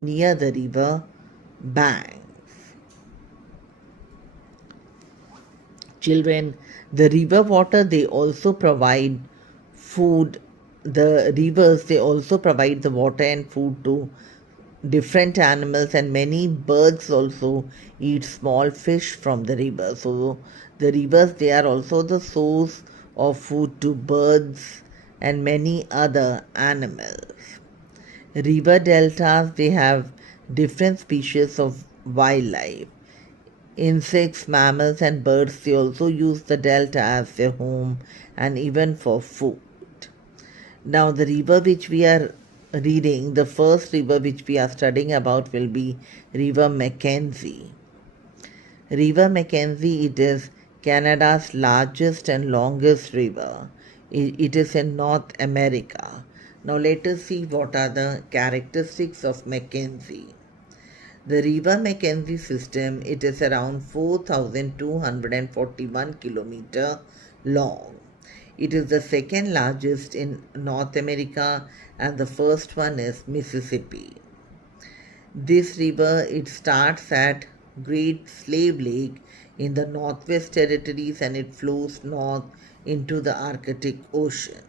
near the river bank. Children, the river water, they also provide food. The rivers, they also provide the water and food to different animals, and many birds also eat small fish from the river. So the rivers, they are also the source of food to birds and many other animals. River deltas, they have different species of wildlife. Insects, mammals, and birds, they also use the delta as their home and even for food. Now, the river which we are reading, the first river which we are studying about will be River Mckenzie. River Mckenzie, it is Canada's largest and longest river. It is in North America. Now, let us see what are the characteristics of Mckenzie. The River Mckenzie system, it is around 4,241 kilometer long. It is the second largest in North America, and the first one is Mississippi. This river, it starts at Great Slave Lake in the Northwest Territories and it flows north into the Arctic Ocean.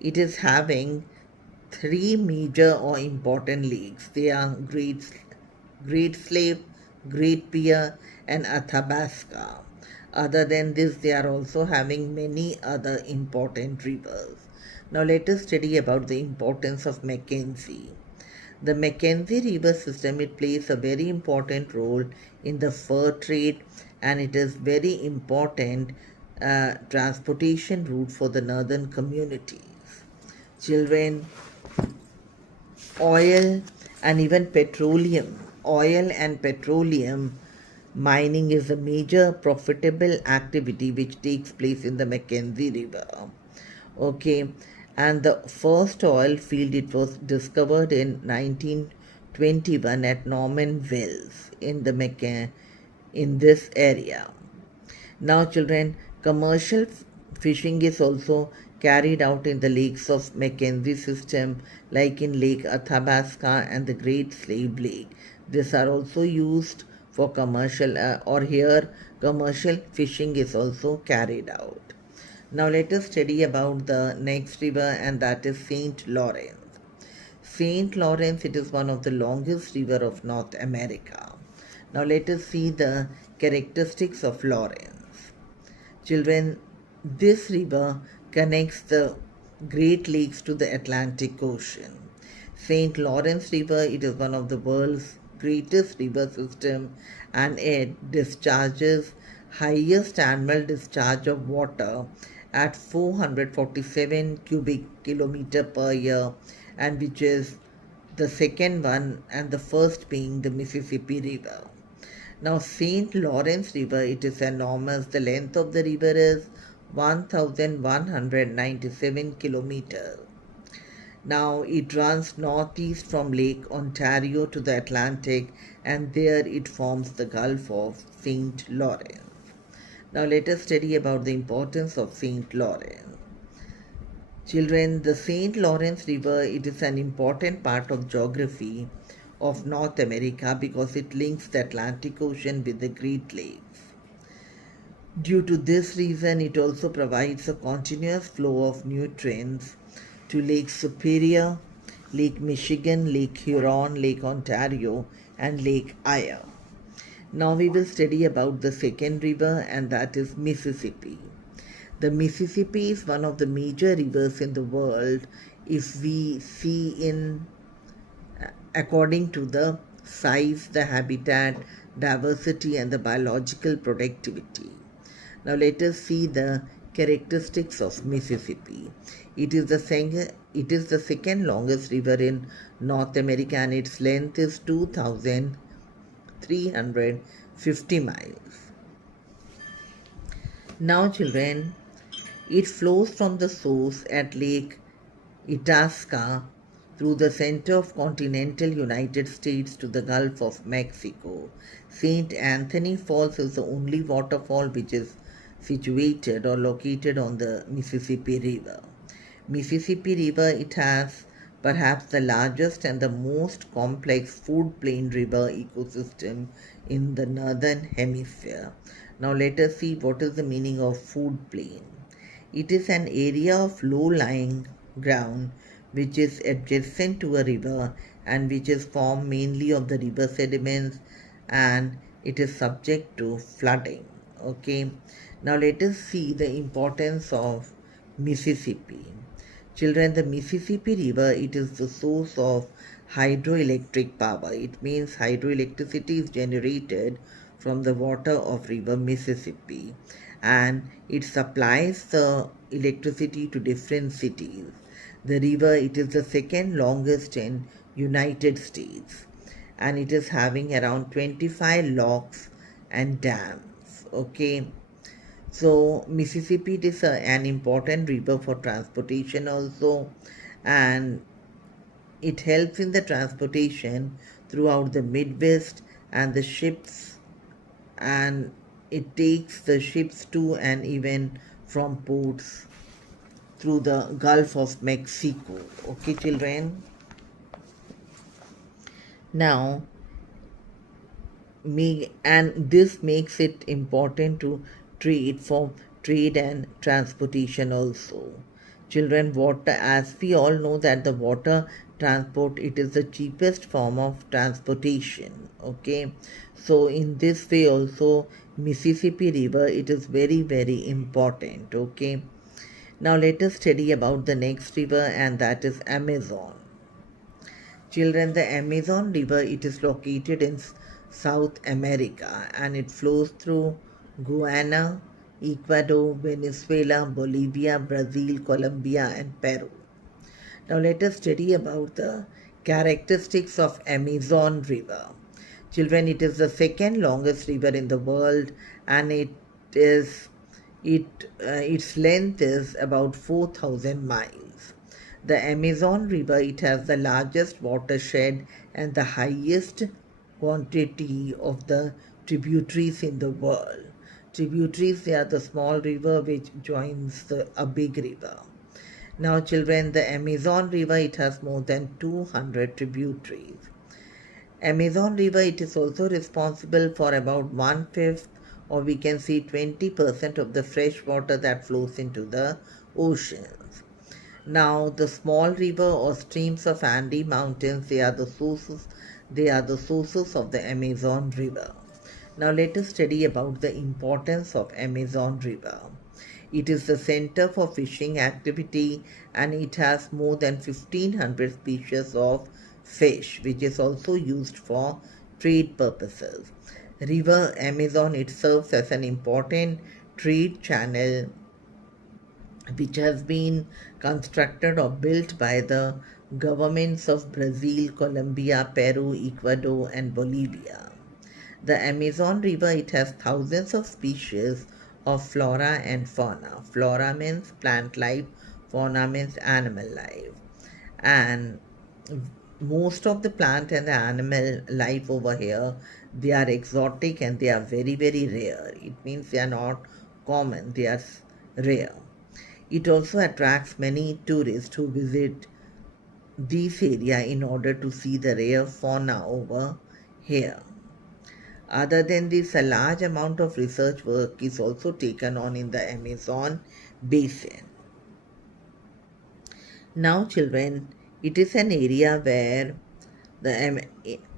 It is having three major or important lakes. They are Great Slave, Great Bear, and Athabasca. Other than this, they are also having many other important rivers. Now let us study about the importance of Mckenzie. The Mckenzie river system, it plays a very important role in the fur trade, and it is very important transportation route for the northern communities. Children, oil and even petroleum. Oil and petroleum mining is a major profitable activity which takes place in the Mckenzie River. Okay, and the first oil field, it was discovered in 1921 at Norman Wells in in this area. Now, children, commercial fishing is also carried out in the lakes of Mckenzie system, like in Lake Athabasca and the Great Slave Lake. These are also used for commercial, or here commercial fishing is also carried out. Now let us study about the next river, and that is St. Lawrence. St. Lawrence, it is one of the longest river of North America. Now let us see the characteristics of Lawrence. Children, this river connects the Great Lakes to the Atlantic Ocean. St. Lawrence River, it is one of the world's greatest river system, and it discharges highest annual discharge of water at 447 cubic kilometer per year, and which is the second one and the first being the Mississippi River. Now, St. Lawrence River, it is enormous. The length of the river is 1,197 kilometers. Now, it runs northeast from Lake Ontario to the Atlantic, and there it forms the Gulf of St. Lawrence. Now, let us study about the importance of St. Lawrence. Children, the St. Lawrence River, it is an important part of geography of North America because it links the Atlantic Ocean with the Great Lakes. Due to this reason, it also provides a continuous flow of nutrients to Lake Superior, Lake Michigan, Lake Huron, Lake Ontario, and Lake Erie. Now we will study about the second river, and that is Mississippi. The Mississippi is one of the major rivers in the world if we see in according to the size, the habitat, diversity, and the biological productivity. Now let us see the characteristics of Mississippi. It is the second longest river in North America, and its length is 2,350 miles. Now, children, it flows from the source at Lake Itasca through the center of continental United States to the Gulf of Mexico. St. Anthony Falls is the only waterfall which is located on the Mississippi River. Mississippi River, it has perhaps the largest and the most complex food plain river ecosystem in the northern hemisphere. Now let us see what is the meaning of food plain. It is an area of low-lying ground which is adjacent to a river and which is formed mainly of the river sediments, and it is subject to flooding. Okay. Now let us see the importance of Mississippi. Children, the Mississippi River, it is the source of hydroelectric power. It means hydroelectricity is generated from the water of river Mississippi, and it supplies the electricity to different cities. The river, it is the second longest in United States, and it is having around 25 locks and dams. Okay. So Mississippi is an important river for transportation also, and it helps in the transportation throughout the Midwest and the ships, and it takes the ships to and even from ports through the Gulf of Mexico. Okay, children. Now, and this makes it important to trade and transportation also. Children, water, as we all know that the water transport, it is the cheapest form of transportation. Okay, so in this way also Mississippi River, it is very very important. Okay, now let us study about the next river, and that is Amazon. Children, the Amazon River, it is located in South America, and it flows through Guyana, Ecuador, Venezuela, Bolivia, Brazil, Colombia, and Peru. Now let us study about the characteristics of Amazon River. Children, it is the second longest river in the world, and is its length is about 4,000 miles. The Amazon River, it has the largest watershed and the highest quantity of the tributaries in the world. Tributaries, they are the small river which joins a big river. Now children, the Amazon River, it has more than 200 tributaries. Amazon River, it is also responsible for about 1/5, or we can say 20% of the fresh water that flows into the oceans. Now the small river or streams of Andes Mountains, they are the sources of the Amazon River. Now let us study about the importance of Amazon River. It is the center for fishing activity, and it has more than 1500 species of fish, which is also used for trade purposes. River Amazon, it serves as an important trade channel which has been constructed or built by the governments of Brazil, Colombia, Peru, Ecuador, and Bolivia. The Amazon River, it has thousands of species of flora and fauna. Flora means plant life, fauna means animal life. And most of the plant and the animal life over here, they are exotic and they are very very rare. It means they are not common, they are rare. It also attracts many tourists who visit this area in order to see the rare fauna over here. Other than this, a large amount of research work is also taken on in the Amazon basin. Now, children, it is an area where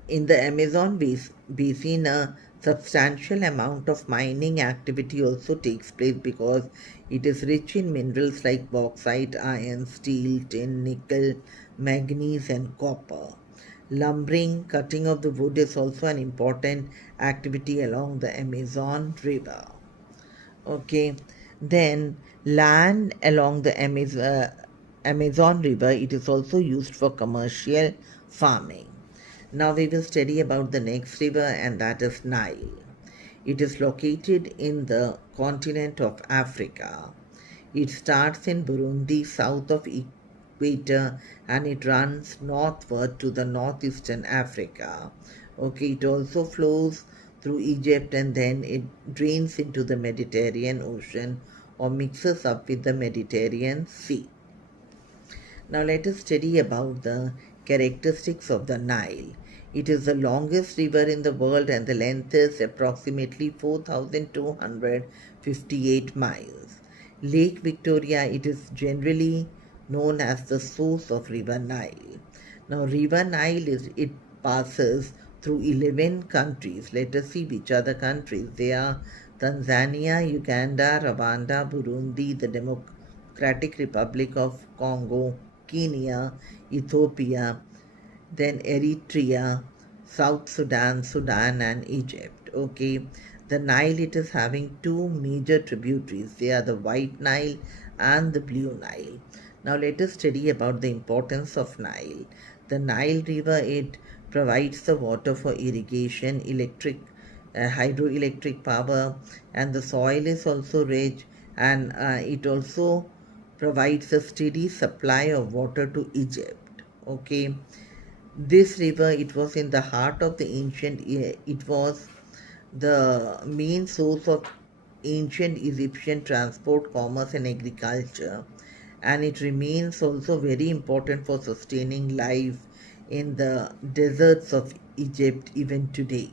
in the Amazon basin, a substantial amount of mining activity also takes place because it is rich in minerals like bauxite, iron, steel, tin, nickel, manganese, and copper. Lumbering, cutting of the wood is also an important activity along the Amazon River. Okay, then land along the Amazon River, it is also used for commercial farming. Now we will study about the next river, and that is Nile. It is located in the continent of Africa. It starts in Burundi, south of equator, and it runs northward to the northeastern Africa. Okay, it also flows through Egypt, and then it drains into the Mediterranean Ocean or mixes up with the Mediterranean Sea. Now let us study about the characteristics of the Nile. It is the longest river in the world and the length is approximately 4,258 miles. Lake Victoria, it is generally known as the source of River Nile. Now River Nile it passes through 11 countries. Let us see which are the countries. They are Tanzania, Uganda, Rwanda, Burundi, the Democratic Republic of Congo, Kenya, Ethiopia, then Eritrea, South Sudan, Sudan, and Egypt. Okay, the Nile it is having two major tributaries. They are the White Nile and the Blue Nile. Now let us study about the importance of Nile. The Nile River it provides the water for irrigation, hydroelectric power, and the soil is also rich, and it also provides a steady supply of water to Egypt. Okay, this river it was in the heart of the it was the main source of ancient Egyptian transport, commerce, and agriculture, and it remains also very important for sustaining life in the deserts of Egypt even today.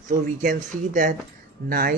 So we can see that Nile